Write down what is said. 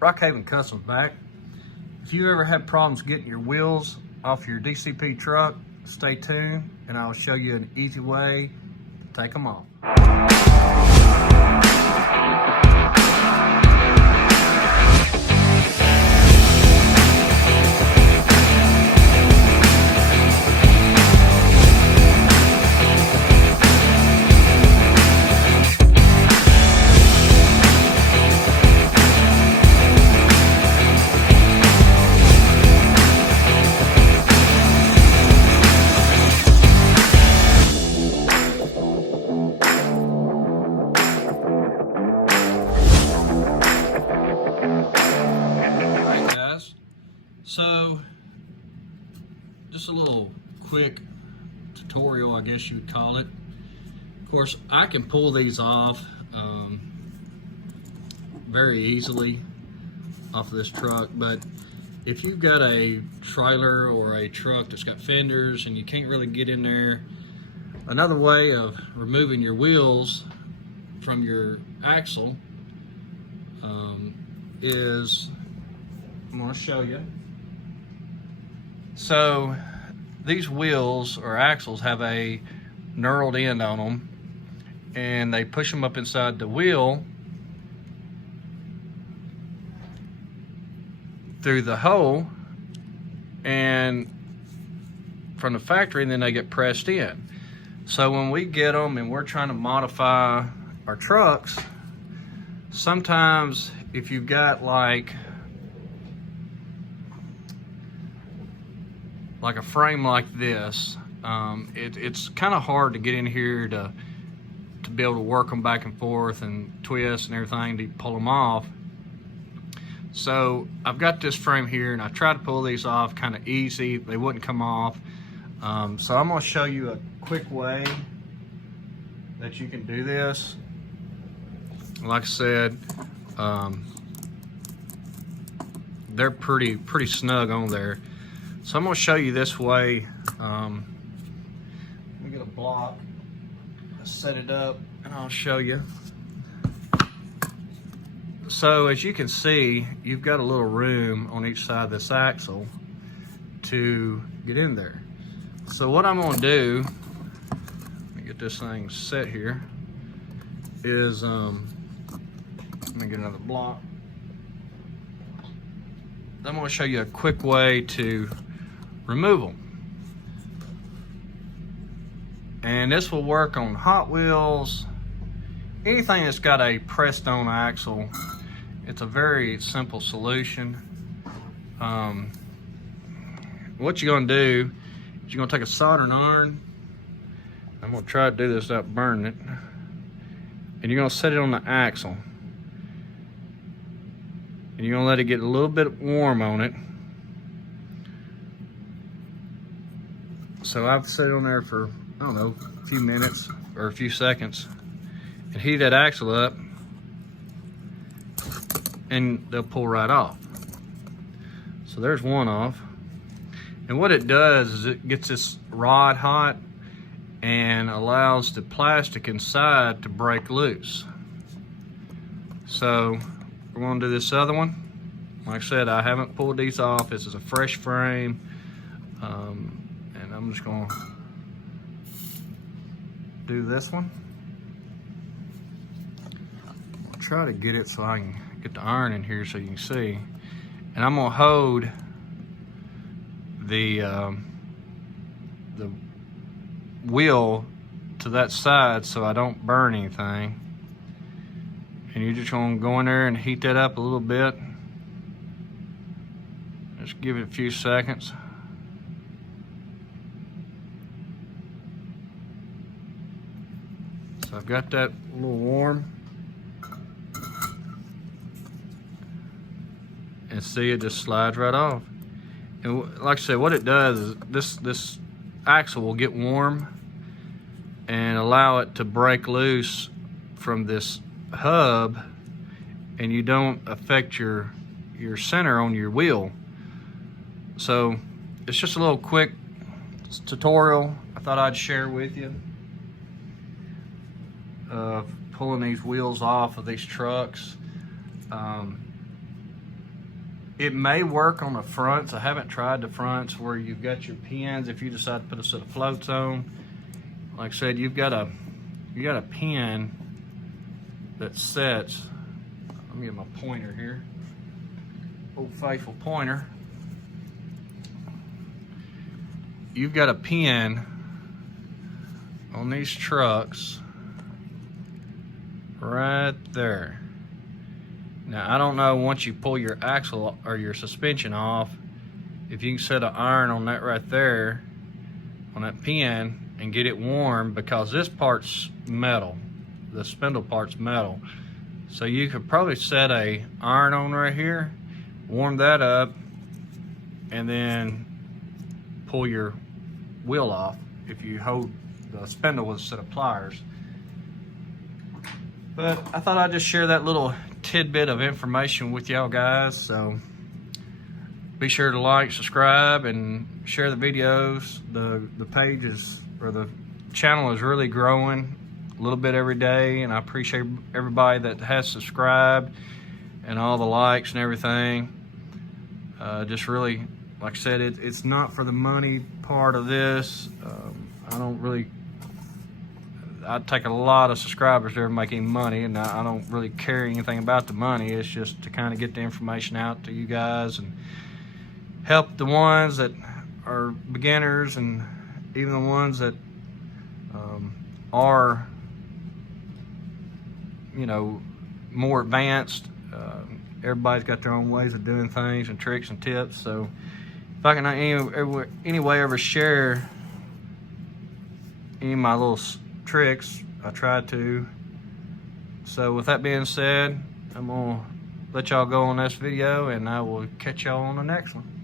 Rockhaven Customs back. If you ever had problems getting your wheels off your DCP truck, stay tuned and I'll show you an easy way to take them off. So, just a little quick tutorial, I guess you would call it. Of course, I can pull these off very easily off of this truck, but if you've got a trailer or a truck that's got fenders and you can't really get in there, another way of removing your wheels from your axle is, I'm going to show you. So these wheels or axles have a knurled end on them, and they push them up inside the wheel through the hole and from the factory, and then they get pressed in. So when we get them and we're trying to modify our trucks, sometimes if you've got like a frame like this, it's kind of hard to get in here to be able to work them back and forth and twist and everything to pull them off. So I've got this frame here and I try to pull these off kind of easy. They wouldn't come off. So I'm going to show you a quick way that you can do this. Like I said, they're pretty snug on there. So I'm going to show you this way. Let me get a block, set it up, and I'll show you. So as you can see, you've got a little room on each side of this axle to get in there. So what I'm going to do, let me get this thing set here, is let me get another block. I'm going to show you a quick way to remove them. And this will work on Hot Wheels, anything that's got a pressed on axle. It's a very simple solution. What you're gonna do is you're gonna take a soldering iron. I'm gonna try to do this without burning it. And you're gonna set it on the axle. And you're gonna let it get a little bit warm on it. So I've set it on there for, I don't know, a few minutes or a few seconds, and heat that axle up, and they'll pull right off. So there's one off. And what it does is it gets this rod hot and allows the plastic inside to break loose. So we're going to do this other one. Like I said, I haven't pulled these off. This is a fresh frame. And I'm just going to do this one. I'll try to get it so I can get the iron in here so you can see. And I'm going to hold the wheel to that side so I don't burn anything. And you're just going to go in there and heat that up a little bit. Just give it a few seconds. So I've got that a little warm. And see, it just slides right off. And like I said, what it does is this axle will get warm and allow it to break loose from this hub, and you don't affect your center on your wheel. So it's just a little quick tutorial I thought I'd share with you. Pulling these wheels off of these trucks. It may work on the fronts. I haven't tried the fronts where you've got your pins. If you decide to put a set of floats on, like I said, you got a pin that sets. Let me get my pointer here. Old faithful pointer. You've got a pin on these trucks right there. Now, I don't know, once you pull your axle or your suspension off, if you can set an iron on that right there, on that pin, and get it warm, because this part's metal. The spindle part's metal. So you could probably set a iron on right here, warm that up, and then pull your wheel off if you hold the spindle with a set of pliers. But I thought I'd just share that little tidbit of information with y'all guys. So be sure to like, subscribe, and share the videos. The page is, or the channel is really growing a little bit every day, and I appreciate everybody that has subscribed and all the likes and everything. Just really, like I said, it's not for the money part of this. I take a lot of subscribers there making money, and I don't really care anything about the money. It's just to kind of get the information out to you guys and help the ones that are beginners, and even the ones that are, you know, more advanced. Everybody's got their own ways of doing things and tricks and tips. So if I can any way ever share any of my little tricks, I try to. So with that being said, I'm gonna let y'all go on this video, and I will catch y'all on the next one.